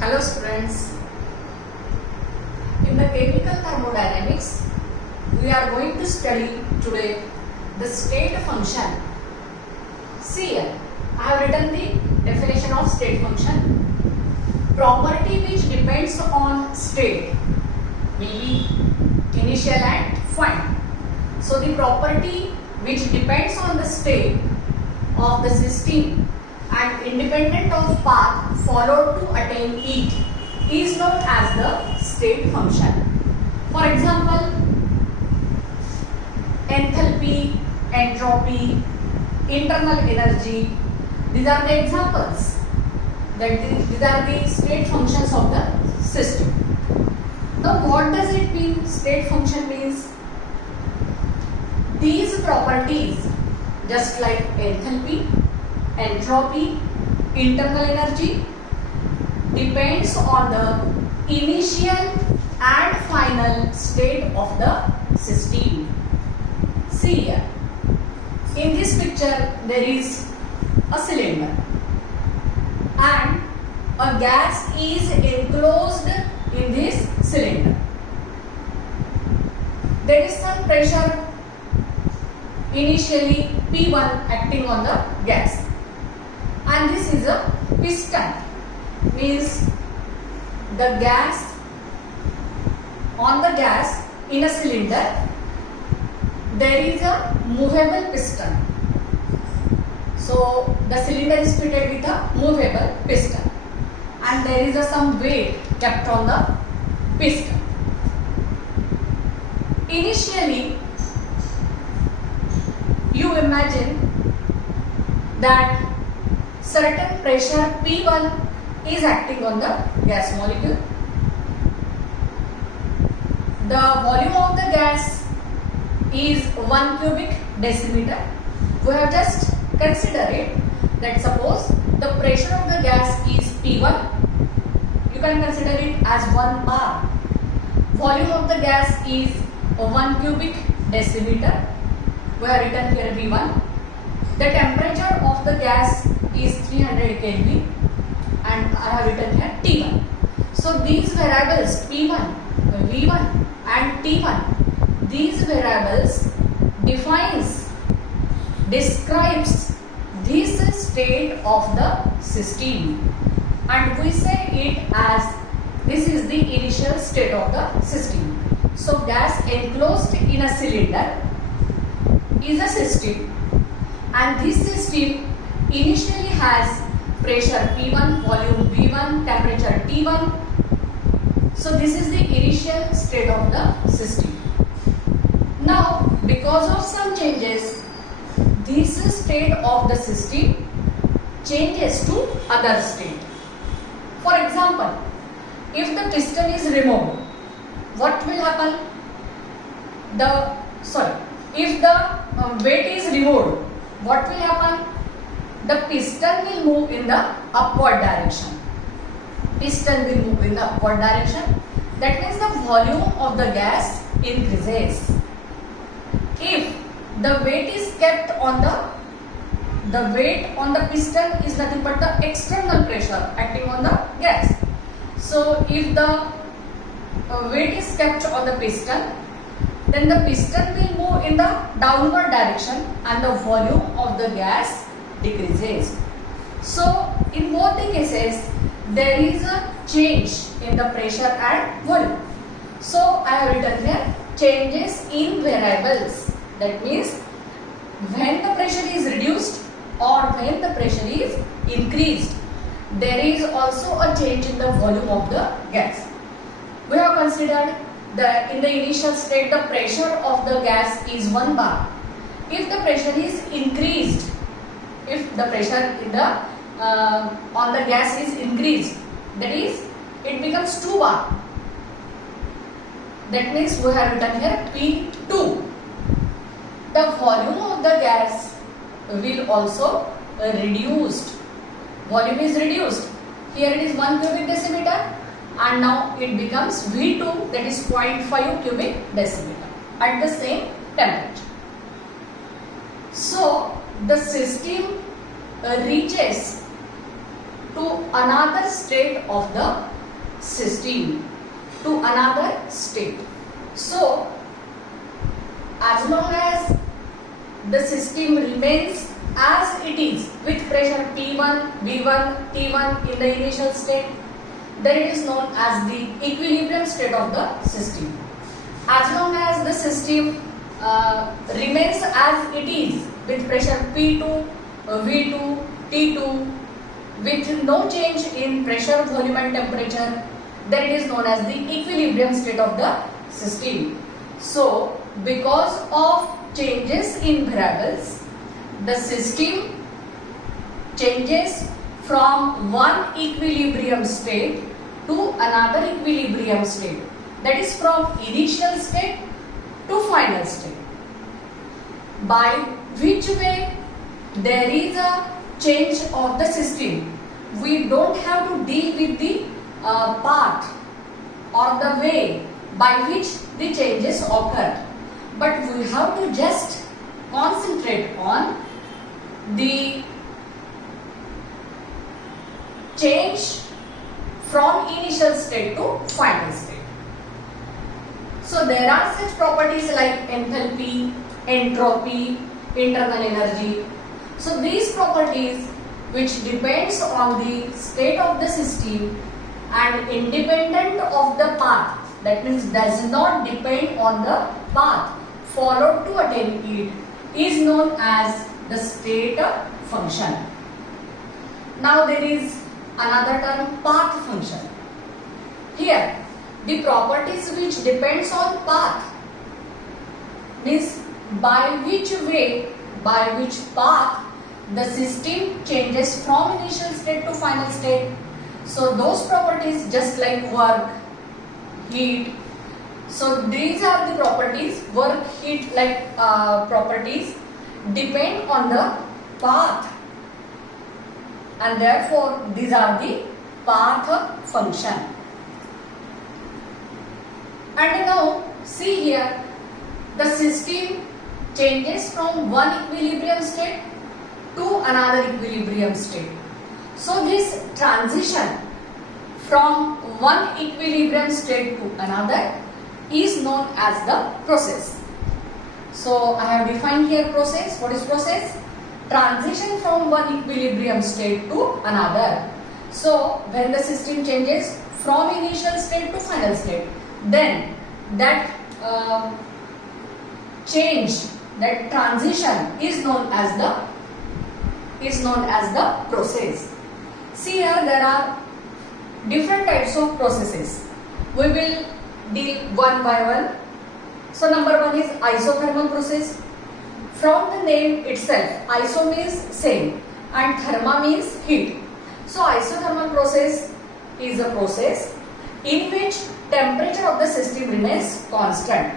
Hello students. In the chemical thermodynamics, we are going to study today the state function. See here, I have written the definition of state function. Property which depends on state, maybe initial and final. So the property which depends on the state of the system and independent of path followed to attain it is known as the state function. For example, enthalpy, entropy, internal energy, these are the examples. These are the state functions of the system. Now what does it mean? State function means these properties, just like enthalpy, entropy, internal energy, depends on the initial and final state of the system. See here, in this picture there is a cylinder and a gas is enclosed in this cylinder. There is some pressure initially P1 acting on the gas, and this is a piston, means the gas in a cylinder there is a movable piston. So the cylinder is fitted with a movable piston and there is some weight kept on the piston. Initially you imagine that certain pressure P1 is acting on the gas molecule. The volume of the gas is 1 cubic decimeter. We have just considered it that suppose the pressure of the gas is P1, you can consider it as 1 bar. Volume of the gas is 1 cubic decimeter. We have written here V1. The temperature of the gas is 300 Kelvin and I have written here T1. So these variables P1, V1 and T1, these variables describes this state of the system, and we say it as this is the initial state of the system. So gas enclosed in a cylinder is a system, and this system initially has pressure P1, volume V1, temperature T1. So this is the initial state of the system. Now because of some changes, this state of the system changes to other state. For example, if the piston is removed, what will happen? If the weight is removed, what will happen? The piston will move in the upward direction. Piston will move in the upward direction. That means the volume of the gas increases. If the weight is kept on the weight on the piston is nothing but the external pressure acting on the gas. So if the weight is kept on the piston, then the piston will move in the downward direction and the volume of the gas decreases. So in both the cases there is a change in the pressure and volume. So I have written here changes in variables. That means when the pressure is reduced or when the pressure is increased, there is also a change in the volume of the gas. We have considered that in the initial state the pressure of the gas is 1 bar. If the pressure is increased, if the pressure in the on the gas is increased, that is it becomes 2 bar. That means we have written here P2. The volume of the gas will also reduced. Volume is reduced. Here it is 1 cubic decimeter and now it becomes V2, that is 0.5 cubic decimeter at the same temperature. So the system reaches to another state of the system, to another state. So as long as the system remains as it is with pressure P1, V1, T1 in the initial state, then it is known as the equilibrium state of the system. As long as the system remains as it is with pressure P2, V2, T2 with no change in pressure, volume and temperature, then it is known as the equilibrium state of the system. So because of changes in variables, the system changes from one equilibrium state to another equilibrium state, that is from initial state to final state. By which way there is a change of the system, we don't have to deal with the path or the way by which the changes occur, but we have to just concentrate on the change from initial state to final state. So there are such properties like enthalpy, entropy, internal energy. So these properties which depends on the state of the system and independent of the path, that means does not depend on the path followed to attain it, is known as the state function. Now there is another term, path function. Here the properties which depends on path means by which way, by which path the system changes from initial state to final state. So those properties just like work, heat. So these are the properties, work, heat like properties depend on the path, and therefore these are the path function. And now see here, the system changes from one equilibrium state to another equilibrium state. So this transition from one equilibrium state to another is known as the process. So I have defined here process. What is process? Transition from one equilibrium state to another. So when the system changes from initial state to final state, then that change, that transition is known as the process. See here, there are different types of processes. We will deal one by one. So number one is isothermal process. From the name itself, iso means same and therma means heat. So isothermal process is a process in which temperature of the system remains constant.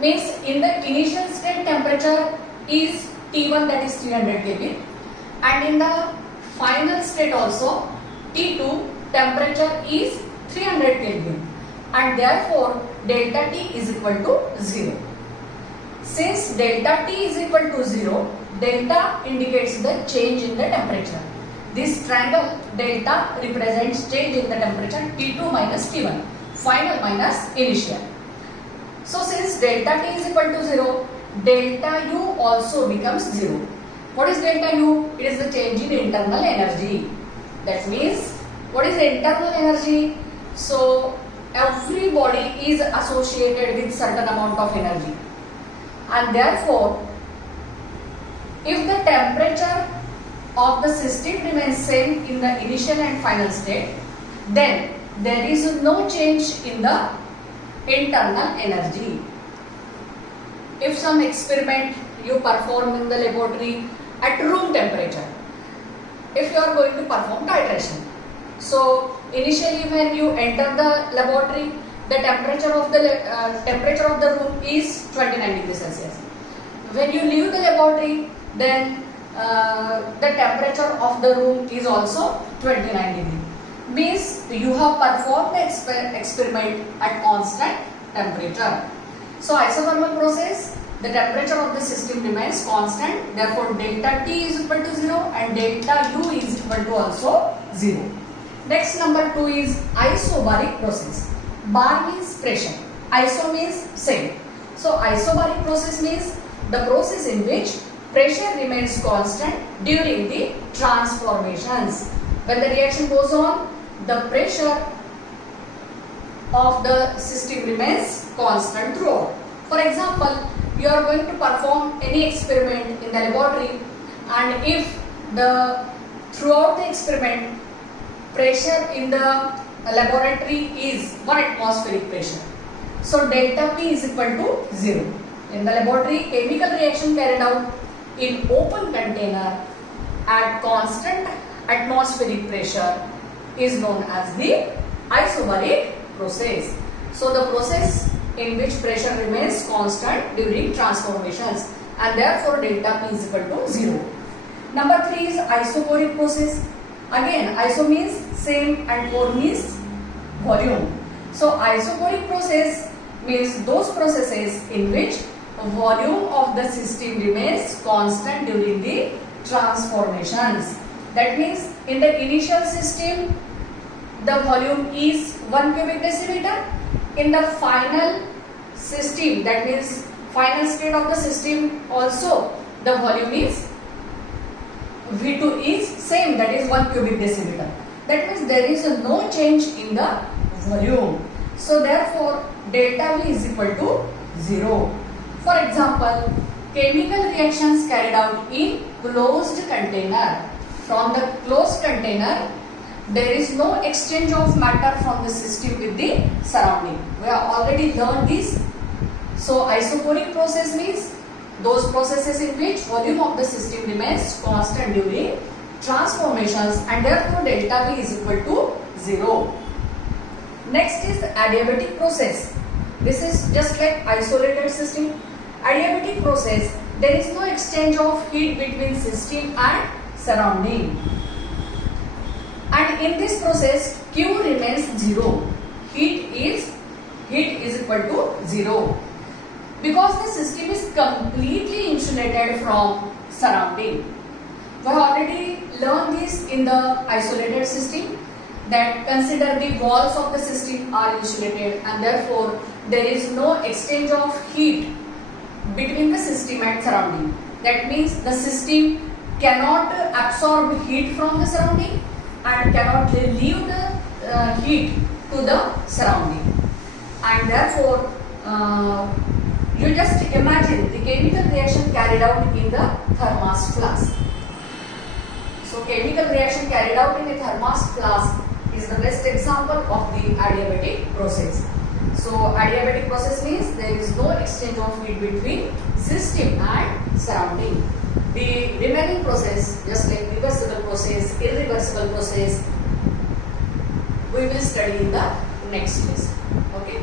Means in the initial state temperature is T1, that is 300 Kelvin, and in the final state also T2 temperature is 300 Kelvin, and therefore delta T is equal to 0. Since delta T is equal to 0, delta indicates the change in the temperature. This triangle delta represents change in the temperature T2 minus T1, final minus initial. So since delta T is equal to 0, delta U also becomes 0. What is delta U? It is the change in internal energy. That means, what is internal energy? So every body is associated with certain amount of energy, and therefore if the temperature of the system remains same in the initial and final state, then there is no change in the internal energy. If some experiment you perform in the laboratory at room temperature, if you are going to perform titration, so initially when you enter the laboratory, the temperature of the room is 29 degrees Celsius. When you leave the laboratory, then the temperature of the room is also 29 degrees. Means you have performed the experiment at constant temperature. So isothermal process, the temperature of the system remains constant, therefore delta T is equal to 0 and delta U is equal to also 0. Next, number 2 is isobaric process. Bar means pressure, iso means same. So isobaric process means the process in which pressure remains constant during the transformations. When the reaction goes on, the pressure of the system remains constant throughout. For example, you are going to perform any experiment in the laboratory, and if throughout the experiment pressure in the laboratory is 1 atmospheric pressure, so delta P is equal to 0. In the laboratory, chemical reaction carried out in open container at constant atmospheric pressure is known as the isobaric process. So the process in which pressure remains constant during transformations, and therefore delta P is equal to 0. Number 3 is isobaric process. Again, iso means same and bore means volume. So isobaric process means those processes in which volume of the system remains constant during the transformations. That means in the initial system the volume is 1 cubic decimeter. In the final system, that means final state of the system, also the volume is V2 is same, that is 1 cubic decimeter. That means there is no change in the volume. So therefore delta V is equal to 0. For example, chemical reactions carried out in closed container. From the closed container, there is no exchange of matter from the system with the surrounding. We have already learned this. So isobaric process means those processes in which volume of the system remains constant during transformations, and therefore delta V is equal to 0. Next is adiabatic process. This is just like isolated system. Adiabatic process, there is no exchange of heat between system and surrounding. And in this process, Q remains 0. Heat is equal to 0. Because the system is completely insulated from surrounding. We have already learned this in the isolated system, that consider the walls of the system are insulated, and therefore there is no exchange of heat between the system and surrounding. That means the system cannot absorb heat from the surrounding and cannot leave the heat to the surrounding. And therefore you just imagine the chemical reaction carried out in the thermos flask. So chemical reaction carried out in a thermos flask is the best example of the adiabatic process. So adiabatic process means there is no exchange of heat between system and surrounding. The remaining process, just like reversible process, irreversible process, we will study in the next lesson. Okay.